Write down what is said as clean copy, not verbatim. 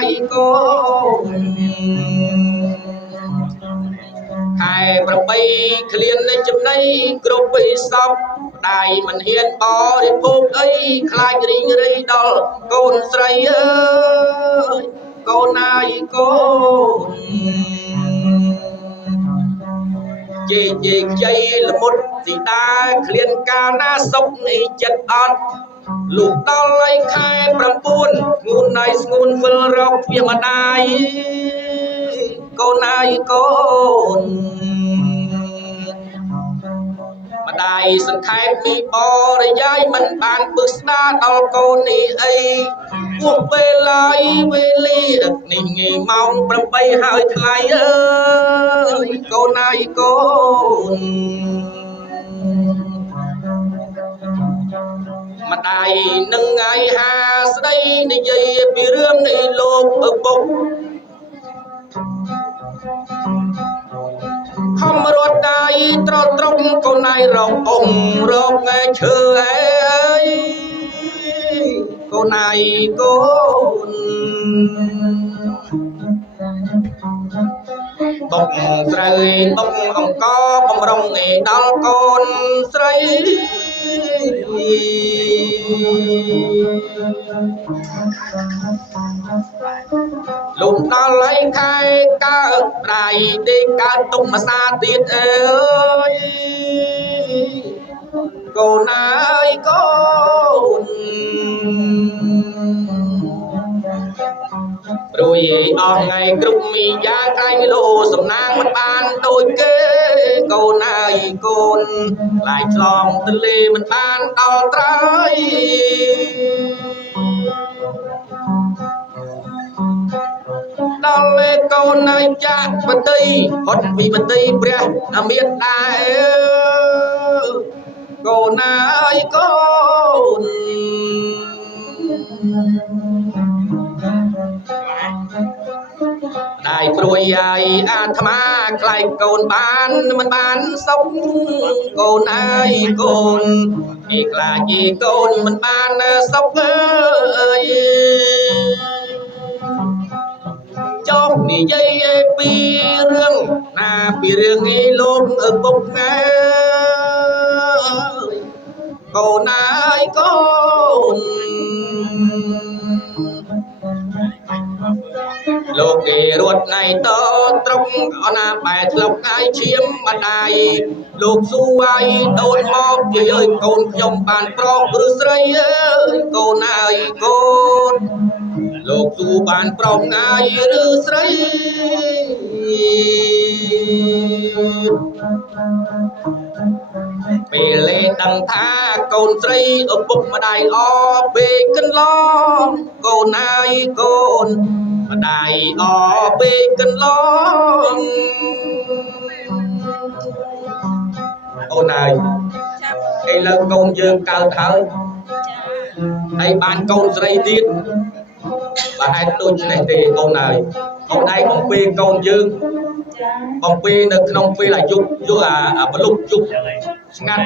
ai cô haiประបីឃ្លានចំណៃគ្រប់វិសពដៃមិនហ៊ានបរិភោគអីខ្លាចរីងរៃដល់កូនស្រីអើយកូនអើយកូនជេជេខ្ចីល្មុតស៊ីតាឃ្លានកាលណាសុកនេះចិត្តអត់លុះដល់ឯខែ9ងូនណៃស្ងួនវិលរកវាម្ដាយកូនអើយកូនម្ដាយសង្ខេបមីបរិយាយមិនបានពឹស្ដាដល់កូននេះអីពួកពេលឡើយវេលានេះងាយម៉ោង8ហើយថ្លៃអើយកូនអើយកូនម្ដាយនឹងថ្ងៃហាស្ដីនិយាយពីរឿងនេះលោកឪពុកខំរត់ដៃត្រត្រង់កូនឯងរកអ៊ំរកឯឈើអើយកូនឯងកូនបុកស្រូវបុកអង្គបំរុងឯដល់កូនស្រីលុំដល់ឯខែកើតប្រៃដេកកើតទុកមួយសាទៀតអើយកូនអើយកូនព្រួយអស់ថ្ងៃគ្រប់មីយ៉ាក្រែងលោសំណាងមិនបានដូចគេកូនអើយកូនខ្លាចឆ្លងទន្លេមិនបានដល់ត្រើយដល់លេកូននៅចាក់បតីហត់ពីបតីព្រះអមានដែរកូនអើយកូនដៃព្រួយអាយអាត្មាខ្លាចកូនបានមិនបានសុខកូនអើយកូនឯខ្លាចកូនមិនបានសុខអើយចុះនិយាយពីរឿងណាពីរឿងឯលោកឪពុកណាកូនអើយកូនលោកគេរត់ណៃតត្រកអណាបែធ្លុកអាយឈាមម្ដាយលោកសួរអាយដូនមកយាយអើយកូនខ្ញុំបានប្រុសឬស្រីអើយកូនអើយកូនលោកសួរបានប្រុសងាយឬស្រីពេលលេដឹងថាកូនស្រីឪពុកម្ដាយអពេកកន្លងកូនអើយកូនម្ដាយអពេកកន្លងអូនអើយឥឡូវកូនយើងកើតហើយហើយបានកូនស្រីទៀតបើហេតុដូចនេះទេកូនអើយកូនឯងបំពេកូនយើងបំពេនៅក្នុងពេលអាយុយប់អាបលុកយប់ស្ងាត់